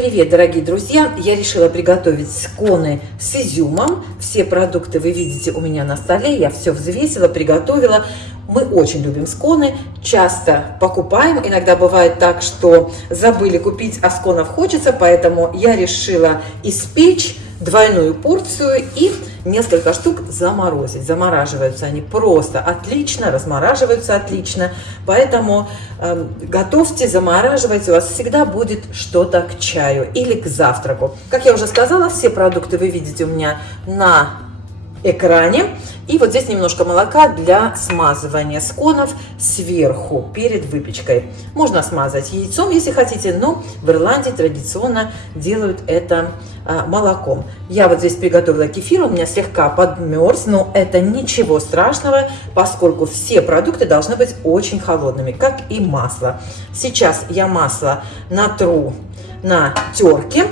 привет, дорогие друзья! Я решила приготовить сконы с изюмом. Все продукты вы видите у меня на столе. Я все взвесила, приготовила. Мы очень любим сконы, часто покупаем. Иногда бывает так, что забыли купить, а сконов хочется. Поэтому я решила испечь двойную порцию и несколько штук заморозить. Замораживаются они просто отлично, размораживаются отлично. Поэтому готовьте, замораживайте. У вас всегда будет что-то к чаю или к завтраку. Как я уже сказала, все продукты вы видите у меня на экране. И вот здесь немножко молока для смазывания сконов сверху перед выпечкой. Можно смазать яйцом, если хотите, но в Ирландии традиционно делают это молоком. Я вот здесь приготовила кефир, он у меня слегка подмерз, но это ничего страшного, поскольку все продукты должны быть очень холодными, как и масло. Сейчас я масло натру на терке,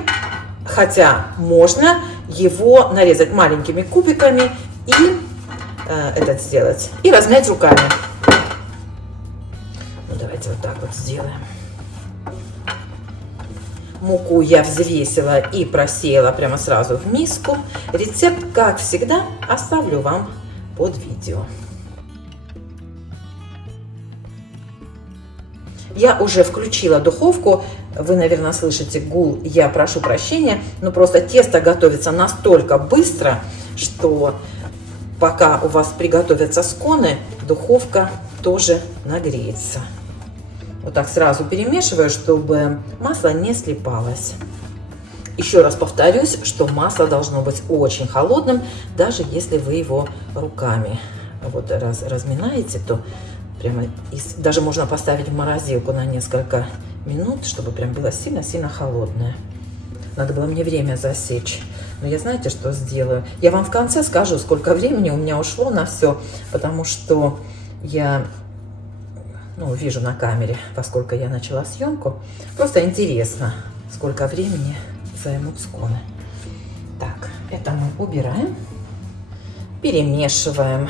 хотя можно его нарезать маленькими кубиками и это сделать. И размять руками. Ну, давайте вот так вот сделаем. Муку я взвесила и просеяла прямо сразу в миску. Рецепт, как всегда, оставлю вам под видео. Я уже включила духовку. Вы, наверное, слышите гул. Я прошу прощения. Но просто тесто готовится настолько быстро, что пока у вас приготовятся сконы, духовка тоже нагреется. Вот так сразу перемешиваю, чтобы масло не слипалось. Еще раз повторюсь, что масло должно быть очень холодным, даже если вы его руками вот разминаете, то прямо даже можно поставить в морозилку на несколько минут, чтобы прям было сильно-сильно холодное. Надо было мне время засечь. Но я знаете, что сделаю? Я вам в конце скажу, сколько времени у меня ушло на все, потому что я вижу на камере, поскольку я начала съемку. Просто интересно, сколько времени займут сконы. Так, это мы убираем, перемешиваем,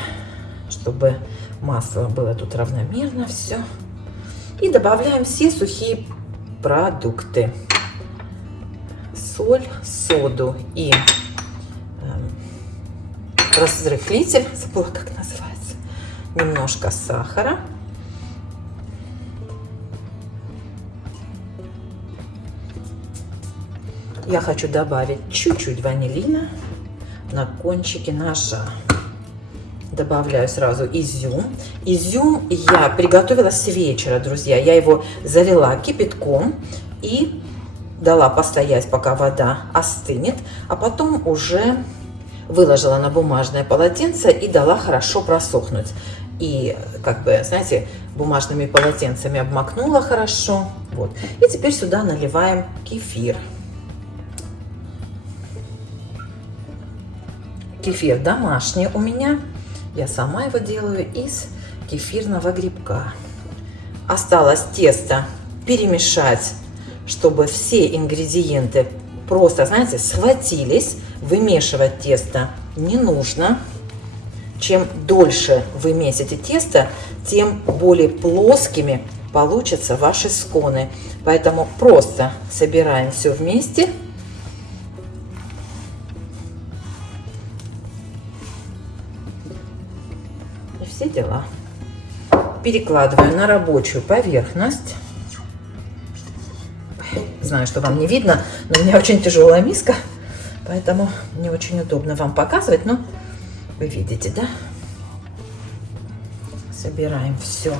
чтобы масло было тут равномерно все. И добавляем все сухие продукты. Соль, соду и разрыхлитель, забыла, как называется, немножко сахара. Я хочу добавить чуть-чуть ванилина на кончике ножа. Добавляю сразу изюм. Изюм я приготовила с вечера, друзья. Я его залила кипятком и дала постоять, пока вода остынет, а потом уже выложила на бумажное полотенце и дала хорошо просохнуть. И, как бы, знаете, бумажными полотенцами обмакнула хорошо. Вот. И теперь сюда наливаем кефир. Кефир домашний у меня. Я сама его делаю из кефирного грибка. Осталось тесто перемешать, чтобы все ингредиенты просто, знаете, схватились. Вымешивать тесто не нужно. Чем дольше вы месите тесто, тем более плоскими получатся ваши сконы. Поэтому просто собираем все вместе. И все дела. Перекладываю на рабочую поверхность. Знаю, что вам не видно, но у меня очень тяжелая миска, поэтому не очень удобно вам показывать, но вы видите, да? Собираем все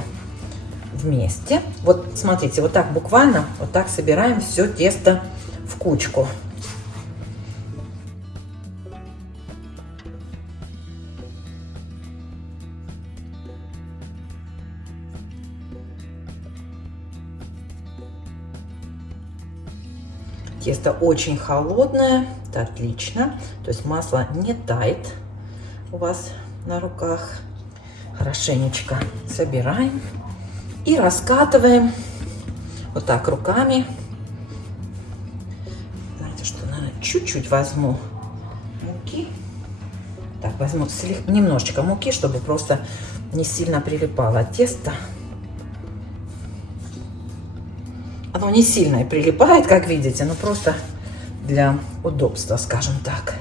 вместе. Вот смотрите, вот так буквально, вот так собираем все тесто в кучку. Тесто очень холодное, это отлично, то есть масло не тает у вас на руках. Хорошенечко собираем и раскатываем вот так руками. Знаете что, наверное, чуть-чуть возьму муки. Так, возьму немножечко муки, чтобы просто не сильно прилипало тесто. Оно не сильно и прилипает, как видите, но просто для удобства, скажем так.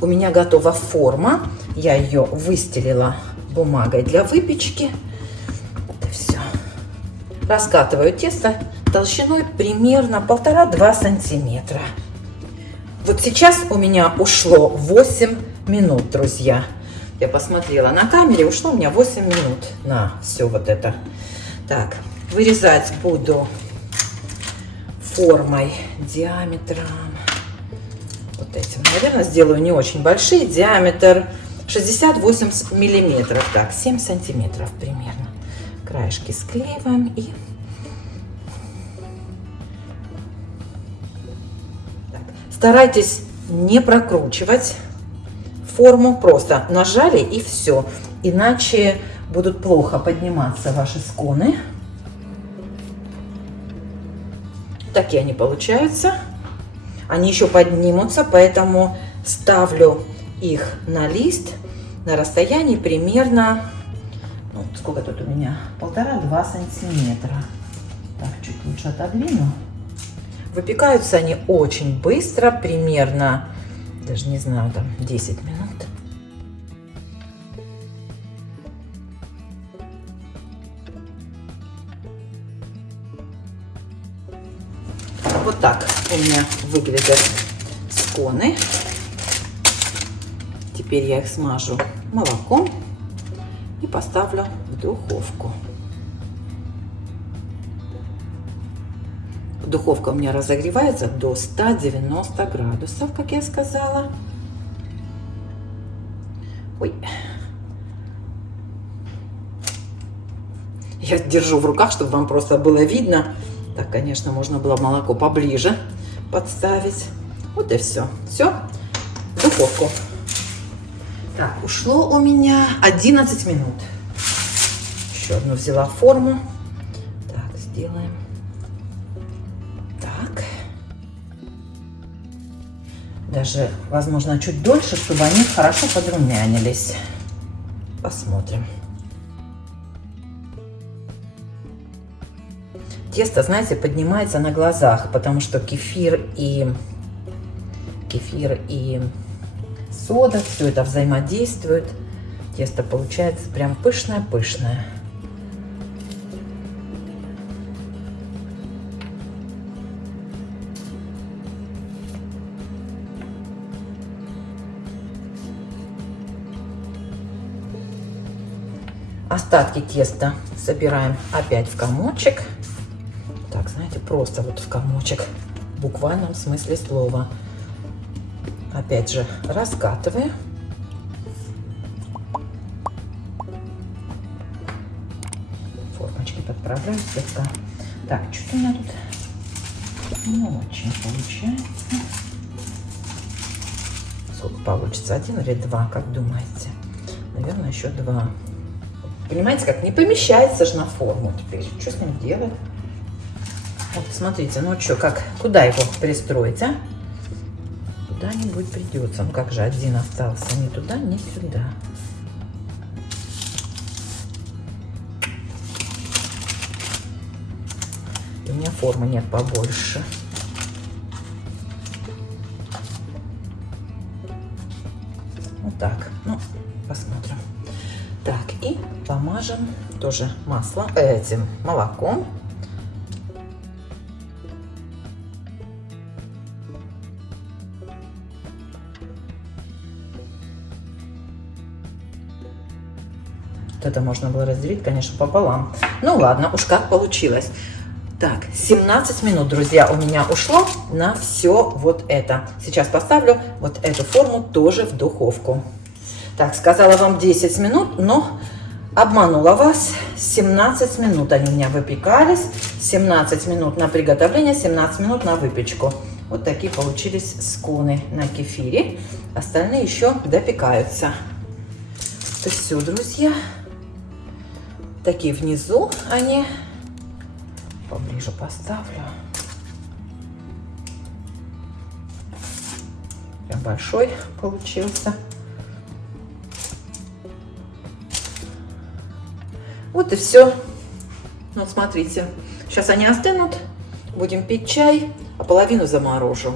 У меня готова форма. Я ее выстелила бумагой для выпечки. Это все. Раскатываю тесто толщиной примерно 1,5-2 сантиметра. Вот сейчас у меня ушло 8 минут, друзья. Я посмотрела на камере, ушло у меня 8 минут на все вот это. Так, вырезать буду формой диаметром. Вот этим, наверное, сделаю не очень большие. Диаметр 68 миллиметров. Так, 7 сантиметров примерно. Краешки склеиваем и... Так, старайтесь не прокручивать форму. Просто нажали и все. Иначе будут плохо подниматься ваши сконы. Такие они получаются. Они еще поднимутся, поэтому ставлю их на лист на расстоянии примерно, ну, сколько тут у меня, 1,5-2 сантиметра. Так, чуть лучше отодвину. Выпекаются они очень быстро, примерно, даже не знаю, там 10 минут. Вот так у меня выглядят сконы. Теперь я их смажу молоком и поставлю в духовку. Духовка у меня разогревается до 190 градусов, как я сказала. Ой. Я держу в руках, чтобы вам просто было видно. Так, конечно, можно было молоко поближе подставить. Вот и все. Все, в духовку. Так, ушло у меня 11 минут. Еще одну взяла форму. Так, сделаем. Так. Даже, возможно, чуть дольше, чтобы они хорошо подрумянились. Посмотрим. Тесто, знаете, поднимается на глазах, потому что кефир и сода, все это взаимодействует. Тесто получается прям пышное-пышное. Остатки теста собираем опять в комочек. Так, знаете, просто вот в комочек, в буквальном смысле слова. Опять же, раскатываю. Формочки подправляю слегка. Так, что-то у меня тут не очень получается. Сколько получится? 1 или 2, как думаете? Наверное, еще 2. Понимаете, как не помещается же на форму теперь. Что с ним делать? Вот, смотрите, ну что, как, куда его пристроить, а? Куда-нибудь придется. Ну как же, один остался. Ни туда, ни сюда. И у меня формы нет побольше. Вот так. Ну, посмотрим. Так, и помажем тоже маслом, этим молоком. Это можно было разделить, конечно, пополам. Ну ладно, уж как получилось. Так, 17 минут, друзья, у меня ушло на все вот это. Сейчас поставлю вот эту форму тоже в духовку. Так, сказала вам 10 минут, но обманула вас. 17 минут они у меня выпекались. 17 минут на приготовление, 17 минут на выпечку. Вот такие получились сконы на кефире. Остальные еще допекаются. Это все, друзья. Такие внизу они. Поближе поставлю. Прям большой получился. Вот и все. Вот смотрите. Сейчас они остынут. Будем пить чай, а половину заморожу.